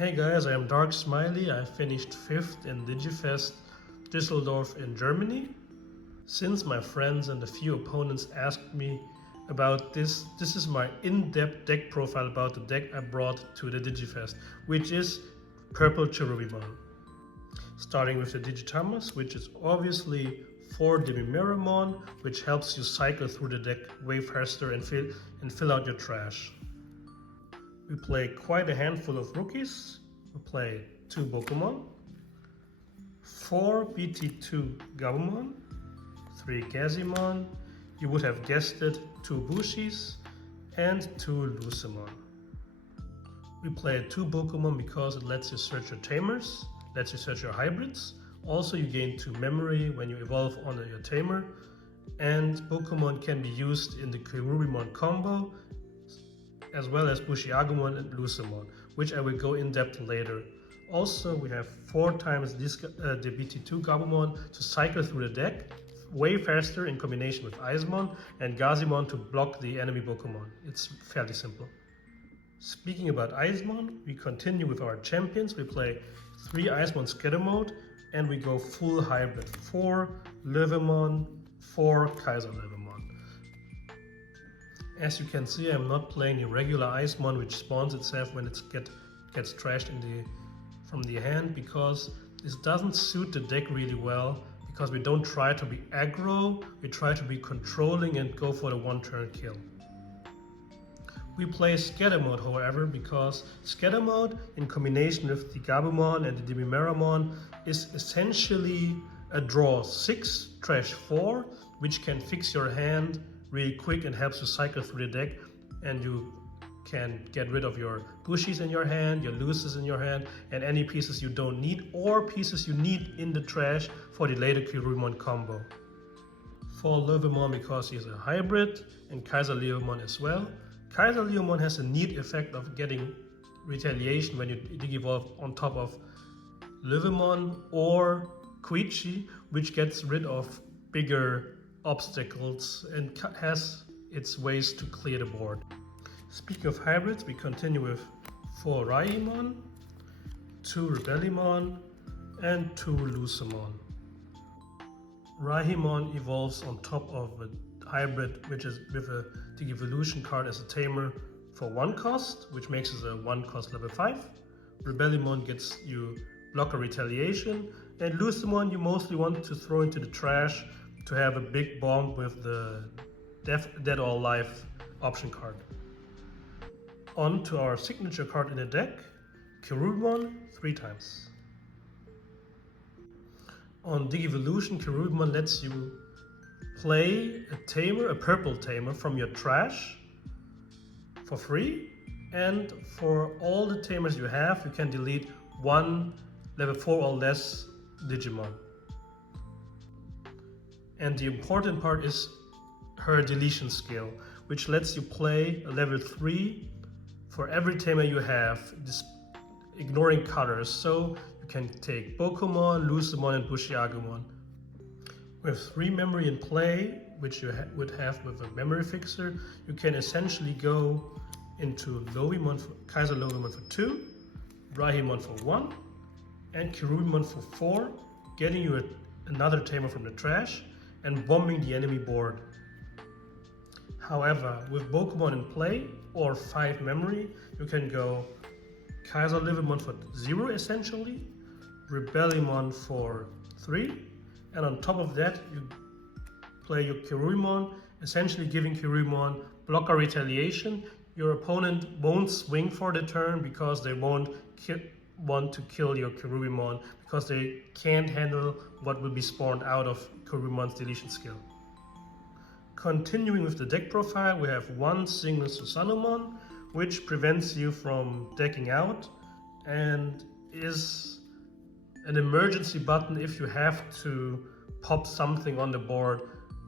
Hey guys, I am Dark Smiley. I finished 5th in Digifest Düsseldorf in Germany. Since my friends and a few opponents asked me about this is my in-depth deck profile about the deck I brought to the Digifest, which is Purple Cherubimon. Starting with the Digitamus, which is obviously 4 Demimeramon, which helps you cycle through the deck way faster and fill out your trash. We play quite a handful of rookies. We play 2 Pokemon, 4 BT2 Gabumon, 3 Gazimon, you would have guessed it, 2 Bushis, and 2 Lucemon. We play 2 Pokemon because it lets you search your tamers, lets you search your hybrids. Also you gain 2 memory when you evolve onto your tamer, and Pokemon can be used in the Cherubimon combo, as well as Bushiagumon and Lucemon, which I will go in depth later. Also, we have 4 times the BT2 Gabumon to cycle through the deck, way faster in combination with Icemon, and Gazimon to block the enemy Pokemon. It's fairly simple. Speaking about Icemon, we continue with our champions. We play 3 Icemon Scatter Mode, and we go full hybrid. 4 Löwemon, 4 Kaiser Löwemon. As you can see, I'm not playing a regular Icemon which spawns itself when it gets trashed from the hand, because this doesn't suit the deck really well, because we don't try to be aggro, we try to be controlling and go for the 1-turn kill. We play Scatter Mode, however, because Scatter Mode in combination with the Gabumon and the Demimeramon is essentially a draw 6, trash 4, which can fix your hand really quick and helps you cycle through the deck, and you can get rid of your Bushis in your hand, your Luces in your hand, and any pieces you don't need or pieces you need in the trash for the later Cherubimon combo. For Löwemon because he is a hybrid, and Kaiser Löwemon as well. Kaiser Löwemon has a neat effect of getting retaliation when you Digivolve on top of Löwemon or Koichi, which gets rid of bigger obstacles and has its ways to clear the board. Speaking of hybrids, we continue with 4 Raimon, 2 Rebellimon, and 2 Lucemon. Raimon evolves on top of a hybrid, which is with a Digivolution card as a tamer for 1 cost, which makes it a 1 cost level 5. Rebellimon gets you blocker retaliation, and Lucemon you mostly want to throw into the trash to have a big bomb with the Dead or Alive option card. On to our signature card in the deck, Cherubimon 3 times. On Digivolution, Cherubimon lets you play a tamer, a purple tamer from your trash for free, and for all the tamers you have, you can delete 1 level 4 or less Digimon. And the important part is her deletion skill, which lets you play a level 3 for every tamer you have, ignoring colors. So you can take Pokemon, Lucemon, and Bushiagumon. With 3 memory in play, which you would have with a memory fixer, you can essentially go into Kaiser Löwemon for 2, Raimon for 1, and Cherubimon for 4, getting you another tamer from the trash and bombing the enemy board. However, with Pokemon in play or 5 memory, you can go Kaiser Löwemon for 0 essentially, Rebellimon for 3, and on top of that you play your Cherubimon, essentially giving Cherubimon blocker retaliation. Your opponent won't swing for the turn because they won't want to kill your Cherubimon, because they can't handle what will be spawned out of Cherubimon's deletion skill. Continuing with the deck profile, we have 1 single Susanomon, which prevents you from decking out and is an emergency button if you have to pop something on the board.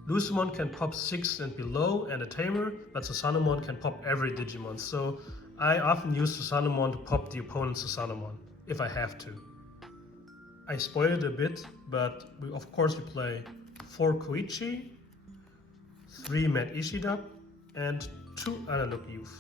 Lucemon can pop 6 and below and a tamer, but Susanomon can pop every Digimon. So I often use Susanomon to pop the opponent's Susanomon if I have to. I spoiled it a bit, but of course we play 4 Koichi, 3 Mad Ishida, and 2 Analog Youth.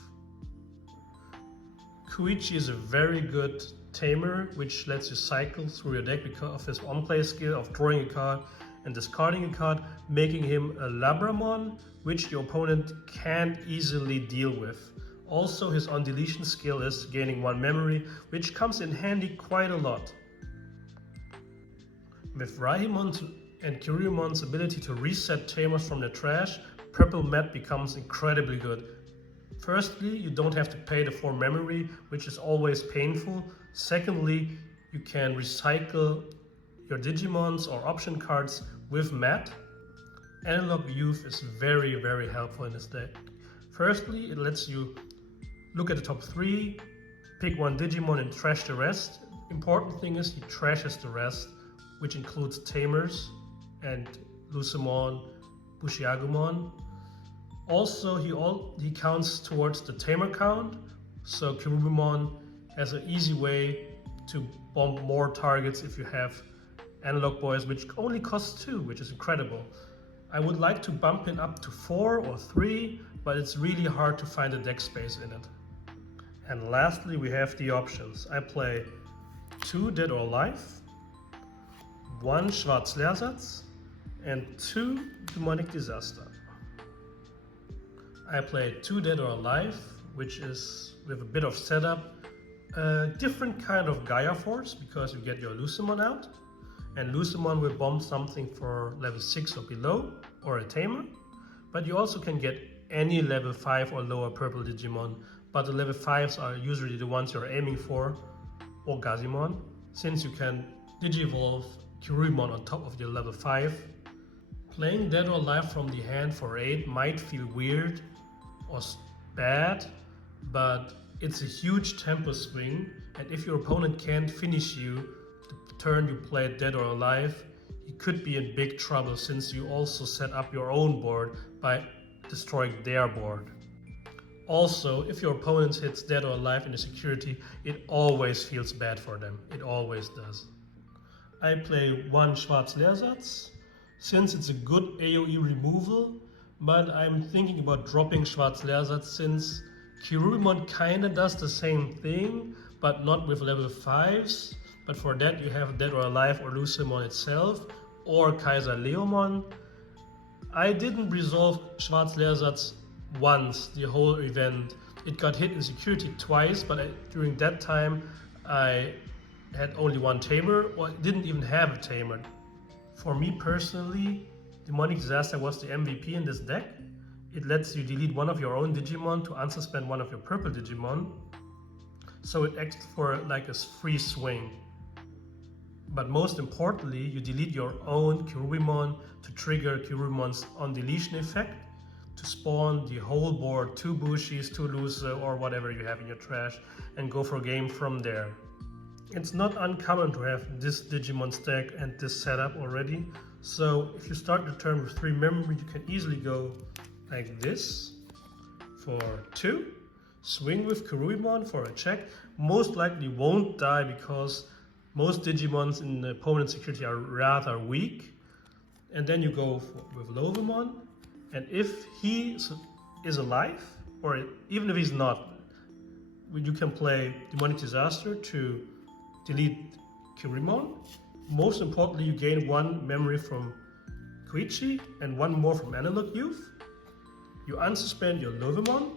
Koichi is a very good tamer, which lets you cycle through your deck because of his on-play skill of drawing a card and discarding a card, making him a Labramon, which your opponent can't easily deal with. Also, his on-deletion skill is gaining 1 memory, which comes in handy quite a lot. With Raimon and Kyrimon's ability to reset tamers from the trash, Purple Matte becomes incredibly good. Firstly, you don't have to pay the 4 memory, which is always painful. Secondly, you can recycle your Digimons or option cards with Matte. Analog Youth is very, very helpful in this deck. Firstly, it lets you look at the top 3, pick 1 Digimon and trash the rest. Important thing is he trashes the rest, which includes Tamers and Lucemon, Bushiagumon. Also, he counts towards the Tamer count, so Cherubimon has an easy way to bomb more targets if you have Analog Boys, which only costs 2, which is incredible. I would like to bump it up to 4 or 3, but it's really hard to find a deck space in it. And lastly, we have the options. I play 2 Dead or Alive, 1 Schwarz-Leersatz, and 2 Demonic Disaster. I play 2 Dead or Alive, which is with a bit of setup, a different kind of Gaia Force because you get your Lucemon out, and Lucemon will bomb something for level 6 or below, or a Tamer, but you also can get any level 5 or lower purple Digimon, but the level 5s are usually the ones you're aiming for, or Gazimon, since you can Digivolve Cherubimon on top of your level 5. Playing Dead or Alive from the hand for 8 might feel weird or bad, but it's a huge tempo swing, and if your opponent can't finish you the turn you play Dead or Alive, you could be in big trouble since you also set up your own board by destroying their board. Also, if your opponent hits Dead or Alive in a security, it always feels bad for them. It always does. I play 1 Schwarz-Leersatz, since it's a good AoE removal, but I'm thinking about dropping Schwarz-Leersatz since Cherubimon kinda does the same thing, but not with level 5s. But for that you have Dead or Alive or Lucemon itself, or Kaiser Leomon. I didn't resolve Schwarz-Leersatz once the whole event. It got hit in security twice, but during that time I had only 1 Tamer, or didn't even have a Tamer. For me personally, Demonic Disaster was the MVP in this deck. It lets you delete 1 of your own Digimon to unsuspend 1 of your purple Digimon. So it acts for like a free swing. But most importantly, you delete your own Cherubimon to trigger Cherubimon's on-deletion effect to spawn the whole board, 2 Bushis, 2 Luce, or whatever you have in your trash, and go for game from there. It's not uncommon to have this Digimon stack and this setup already, so if you start your turn with 3 memory, you can easily go like this for 2, swing with Cherubimon for a check, most likely won't die because most Digimons in the opponent's security are rather weak, and then you go with Lovemon, and if he is alive, or even if he's not, you can play Demonic Disaster to delete Cherubimon. Most importantly, you gain 1 memory from Koichi and 1 more from Analog Youth. You unsuspend your Lovemon,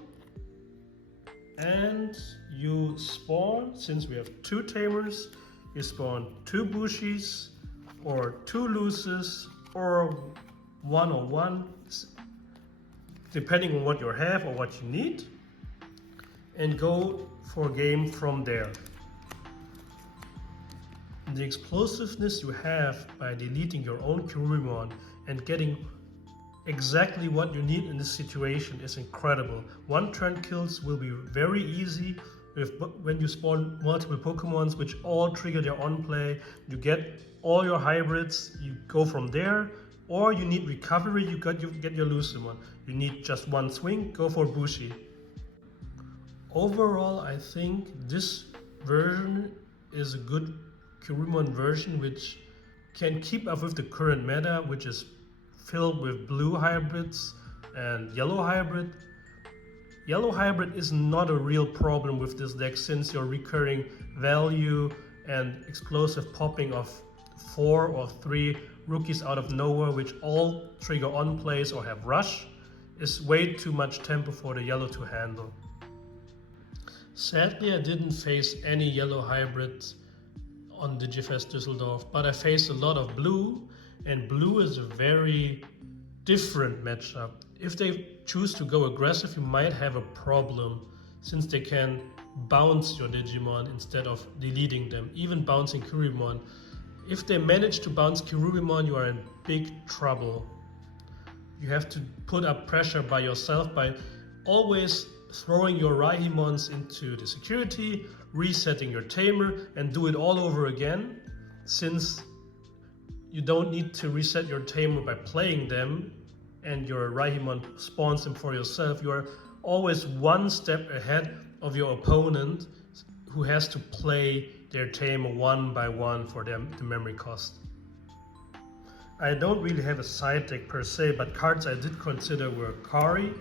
and you spawn, since we have 2 Tamers, you spawn 2 Bushis, or 2 Luces, or 1 or 1, depending on what you have or what you need, and go for game from there. The explosiveness you have by deleting your own Cherubimon and getting exactly what you need in this situation is incredible. 1 turn kills will be very easy when you spawn multiple Pokemons which all trigger their on play. You get all your hybrids, you go from there, or you need recovery, you get your Lucemon. You need just 1 swing, go for Bushi. Overall, I think this version is a good Cherubimon version which can keep up with the current meta, which is filled with blue hybrids and yellow hybrid. Yellow hybrid is not a real problem with this deck since your recurring value and explosive popping of 4 or 3 rookies out of nowhere, which all trigger on plays or have rush, is way too much tempo for the yellow to handle. Sadly, I didn't face any yellow hybrids on Digifest Düsseldorf, but I faced a lot of blue, and blue is a very different matchup. If they choose to go aggressive, you might have a problem since they can bounce your Digimon instead of deleting them, even bouncing Cherubimon. If they manage to bounce Cherubimon, you are in big trouble. You have to put up pressure by yourself by always throwing your Raihimons into the security, resetting your tamer, and do it all over again, since you don't need to reset your tamer by playing them and your Raihimon spawns them for yourself. You are always one step ahead of your opponent, who has to play their tamer one by one for them the memory cost. I don't really have a side deck per se, but cards I did consider were Kari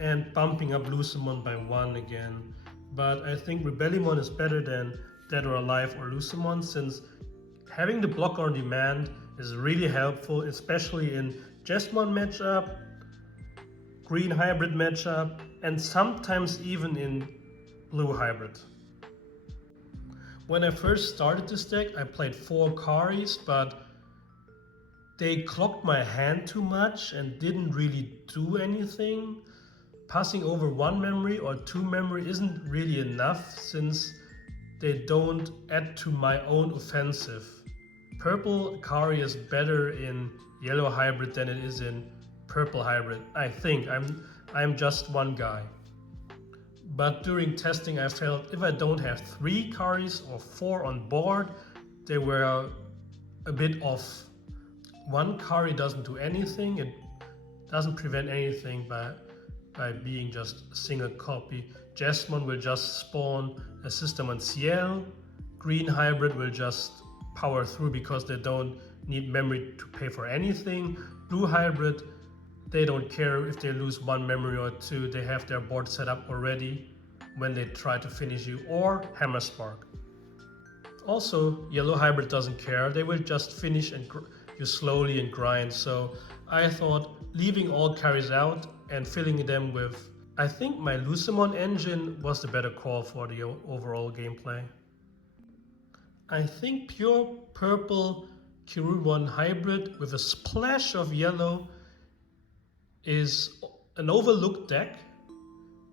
and bumping up Lucemon by 1 again. But I think Rebellimon is better than Dead or Alive or Lucemon, since having the block on demand is really helpful, especially in Jesmon matchup, green hybrid matchup, and sometimes even in blue hybrid. When I first started this deck, I played 4 Karis, but they clogged my hand too much and didn't really do anything. Passing over 1 memory or 2 memory isn't really enough, since they don't add to my own offensive. Purple Kari is better in yellow hybrid than it is in purple hybrid. I think I'm just one guy. But during testing I felt if I don't have 3 Karis or 4 on board, they were a bit off. 1 Kari doesn't do anything, it doesn't prevent anything by being just a single copy. Jesmon will just spawn a system on Ciel. Green hybrid will just power through because they don't need memory to pay for anything. Blue hybrid, they don't care if they lose 1 memory or 2, they have their board set up already when they try to finish you, or Hammer Spark. Also, yellow hybrid doesn't care, they will just finish and you slowly and grind. So I thought leaving all carries out and filling them with, I think my Lucemon engine was the better call for the overall gameplay. I think pure purple Cherubimon hybrid with a splash of yellow is an overlooked deck,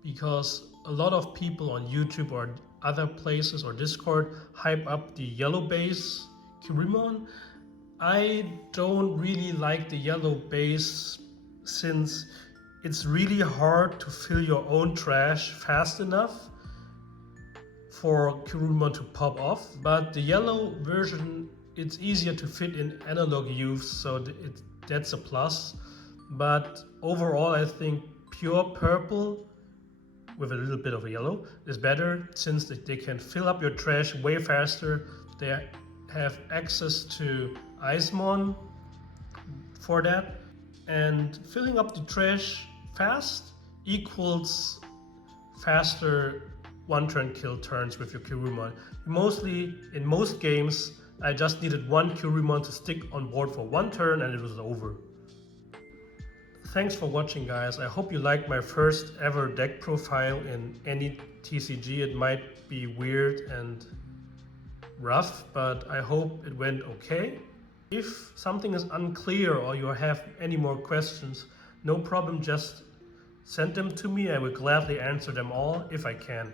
because a lot of people on YouTube or other places or Discord hype up the yellow base Cherubimon. I don't really like the yellow base, since it's really hard to fill your own trash fast enough for Cherubimon to pop off. But the yellow version, it's easier to fit in analog use, so that's a plus. But overall I think pure purple with a little bit of a yellow is better, since they can fill up your trash way faster. They have access to Icemon for that, and filling up the trash fast equals faster 1-turn kill turns with your Cherubimon. In most games, I just needed 1 Cherubimon to stick on board for 1 turn and it was over. Thanks for watching, guys. I hope you liked my first ever deck profile in any TCG. It might be weird and rough, but I hope it went okay. If something is unclear or you have any more questions, no problem, just send them to me. I will gladly answer them all if I can.